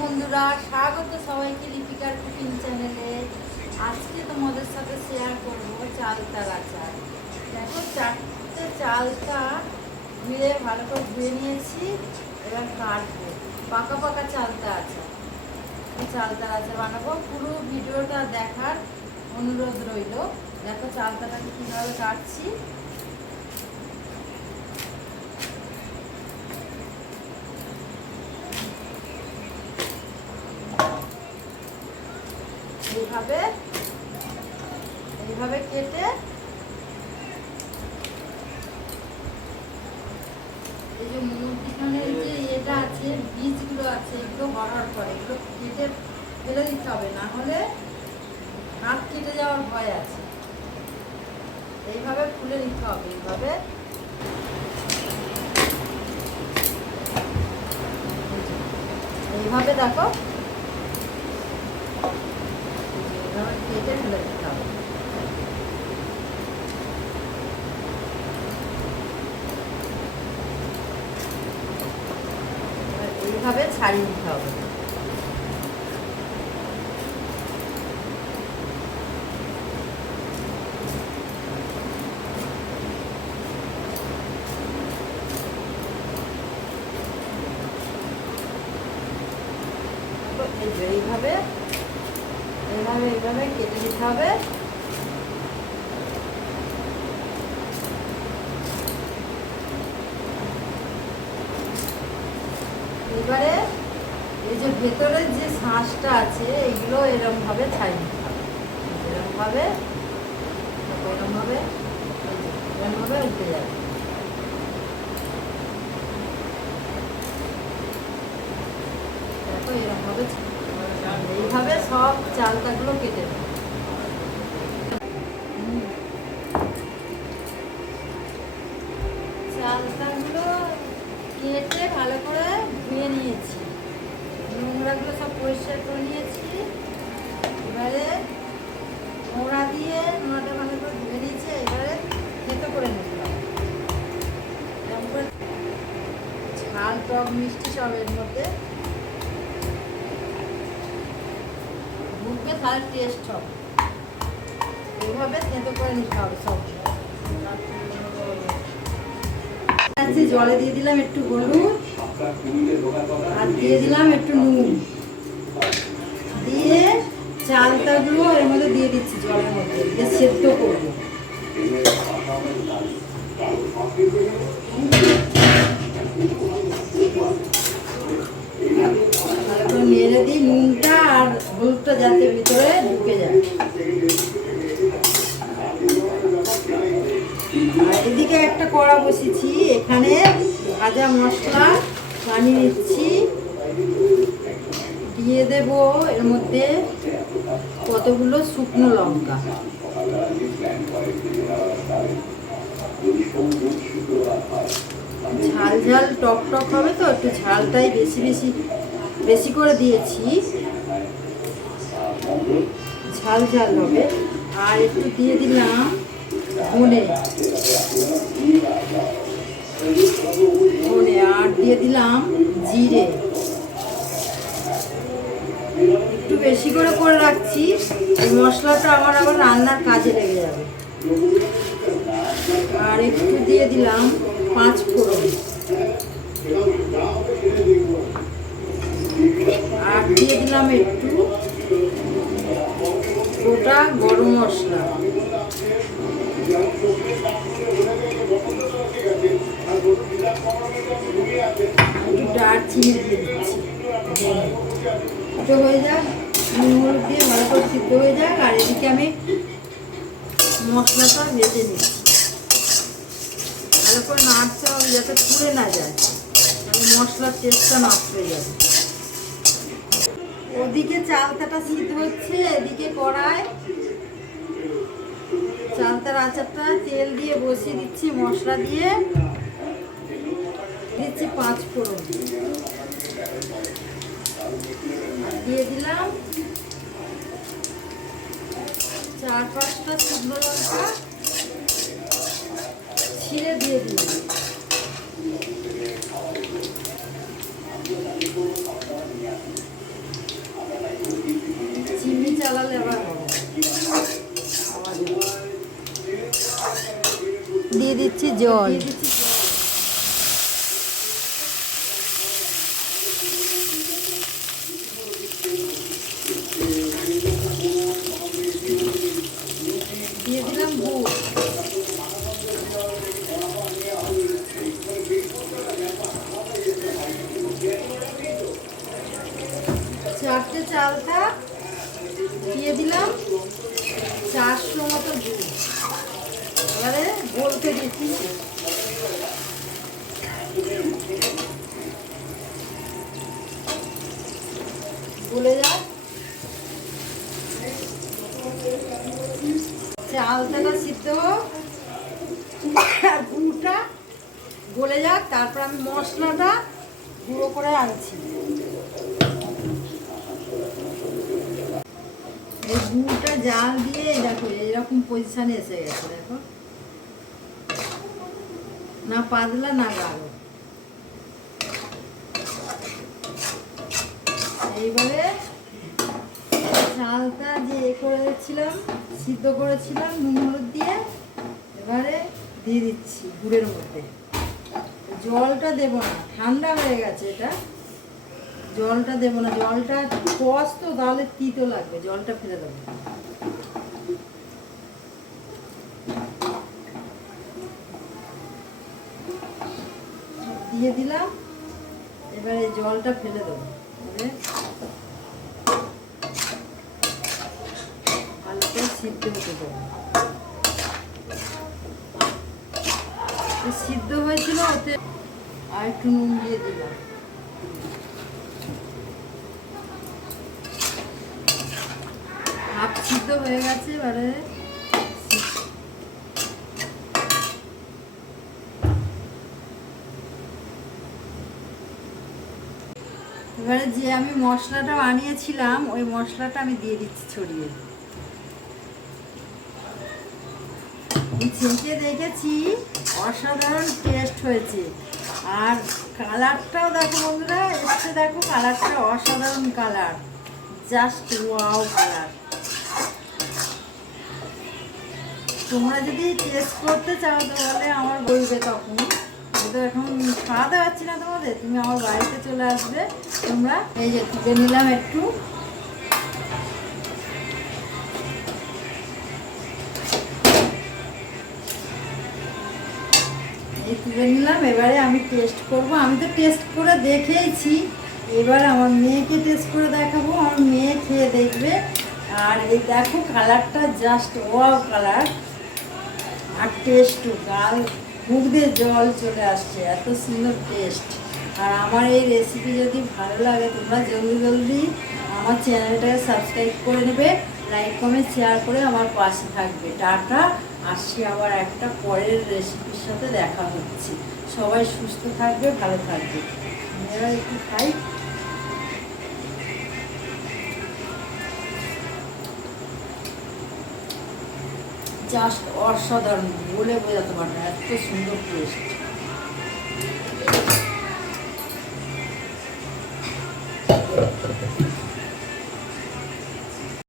বন্ধুরা, স্বাগত সবাইকে লিপিকার কুকিং চ্যানেলে। আজকে তোমাদের সাথে শেয়ার করব চালতার আচার। দেখো, 4টে চালতা ধুয়ে ভালো করে ধুয়ে নিয়েছি। এবার কাটবো। পাকা পাকা চালতা আচার, চালতার আচার বানাবো। পুরো ভিডিওটা দেখার অনুরোধ রইল। দেখো চালতাটাকে কীভাবে কাটছি। এইভাবে কেটে এই যে মুরগিখানের যে এটা আছে, বীজগুলো আছে, এগুলো হরহর করে, এগুলো কেটে ফেলে দিতে হবে, না হলে হাত কেটে যাওয়ার ভয় আছে। এইভাবে খুলে নিতে হবে। এইভাবে দেখো, কেটে ফেলে দিতে হবে। এইভাবে ছাড়িয়ে নিতে হবে। এইভাবে কেটে দিতে হবে। এবারে এই যে ভেতরের যে শাঁসটা আছে, এগুলো এরকম ভাবে ছাড়িয়ে নিতে হবে। এরকম ভাবে উঠে যাবে। দেখো, এরকম ভাবে এইভাবে সব চালতাগুলো কেটে নেব। চালতাগুলো কেটে ভালো করে ধুয়ে নিয়েছি, নোংরাগুলো সব পরিষ্কার করে নিয়েছি। এবারে নোড়াটা ভালো করে ধুয়ে নিয়েছি। এবারে থেতো করে নিতে হবে। এরকম করে ঝাল, টক, মিষ্টি সব এর মধ্যে ঢুকবে, তাহলে টেস্ট হবে। এইভাবে থেতো করে নিতে হবে সব। জলে দিয়ে দিলাম একটু হলুদ, আর দিয়ে দিলাম একটু নুন, দিয়ে চালতাগুলো এর মধ্যে দিয়ে দিচ্ছি, জলের মধ্যে দিয়ে সেদ্ধ করবো। ভালো করে নেড়ে দিই, নুনটা আর হলুদটা যাতে ভিতরে ঢুকে যায়। আর এদিকে একটা কড়া বসেছি, এখানে ভাজা মশলা বানিয়ে নিচ্ছি। দিয়ে দেব এর মধ্যে কতগুলো শুকনো লঙ্কা। ঝাল টক হবে তো, একটু ঝালটাই বেশি করে দিয়েছি, ঝাল হবে। আর একটু দিয়ে দিলাম ধনে, আর দিয়ে দিলাম জিরে। একটু বেশি করে রাখছি, এই মশলাটা আমার আবার রান্নার কাজে লেগে যাবে। আর একটু দিয়ে দিলাম 5 ফোড়ন, আর দিয়ে দিলাম একটু গোটা গরম মশলা, একটু দারচিনি দিয়ে দিচ্ছি। সিদ্ধ হয়ে যাক, নুন হলুদ দিয়ে ভালো করে সিদ্ধ হয়ে যাক। আর এদিকে আমি মশলাটা ভেজে নিচ্ছি। ভালো করে নাড়তে হবে যাতে পুড়ে না যায়, তাহলে মশলার টেস্টটা নষ্ট হয়ে যাবে। ওদিকে চালতাটা সিদ্ধ হচ্ছে, এদিকে কড়ায় চালতার আচারটা তেল দিয়ে বসিয়ে দিচ্ছি। মশলা দিয়ে দিচ্ছি 5 ফোড়ন, দিয়ে দিলাম 4-5টা শুকনো লঙ্কা ছিঁড়ে দিয়ে দিলাম। জল। দিয়ে দিচ্ছি জল। দিয়ে দিলাম গুড়। চারটে চালটা দিয়ে দিলাম 400 মতো গুড়। এবারে বলতে দিচ্ছি গলে যাক। চালটা সিদ্ধ হোক আর গুড়টা গলে যাক, তারপর আমি মশলাটা গুঁড়ো করে আনছি। এই গুড়টা জাল দিয়ে দেখো এরকম পজিশনে এসে গেছে, দেখো না পাতলা না গাঢ়। এইবারে চালটা যে করেছিলাম, সিদ্ধ করেছিলাম নুন হলুদ দিয়ে, এবারে দিয়ে দিচ্ছি গুড়ের মধ্যে। জলটা দেবো না, ঠান্ডা হয়ে গেছে এটা, জলটা দেবো না। জলটা কষ তো, তাহলে তিতো লাগবে, জলটা ফেলে দেবো। দিয়ে দিলাম, এবারে জলটা ফেলে দেবো। ভালো করে সিদ্ধ হতে দেবো। সিদ্ধ হয়েছিল, ওতে আর একটু নুন দিয়ে দিলাম। হাফ সিদ্ধ হয়ে গেছে। এবারে যে আমি মশলাটা বানিয়েছিলাম, ওই মশলাটা আমি দিয়ে দিচ্ছি ছড়িয়ে। ছেঁকে দেখেছি, অসাধারণ টেস্ট হয়েছে। আর কালারটাও দেখো বন্ধুরা, এসছে দেখো, কালারটা অসাধারণ কালার, জাস্ট ওয়াও কালার। তোমরা যদি টেস্ট করতে চাও তাহলে আমার বলবে, তখন তো এখন খাওয়াতে পারছি না তোমাদের, তুমি আমার বাড়িতে চলে আসবে। তোমরা এই যে তুলে নিলাম একটু, এই তুলে নিলাম। এবারে আমি টেস্ট করব। আমি তো টেস্ট করে দেখেইছি, এবার আমার মেয়েকে টেস্ট করে দেখাবো, আমার মেয়ে খেয়ে দেখবে। আর এই দেখো কালারটা জাস্ট ওয়াও কালার, আর টেস্টও, গাল মুখ দিয়ে জল চলে আসছে, এত সুন্দর টেস্ট। আর আমার এই রেসিপি যদি ভালো লাগে, তোমরা জলদি জলদি আমার চ্যানেলটাকে সাবস্ক্রাইব করে নেবে, লাইক কমেন্ট শেয়ার করে আমার পাশে থাকবে। টাটা, আসছি আবার একটা পরের রেসিপির সাথে দেখা হচ্ছে। সবাই সুস্থ থাকবে, ভালো থাকবে। এবার একটু খাই। জাস্ট অসাধারণ, বলে বোঝাতে পারবে না, এত সুন্দর টেস্ট।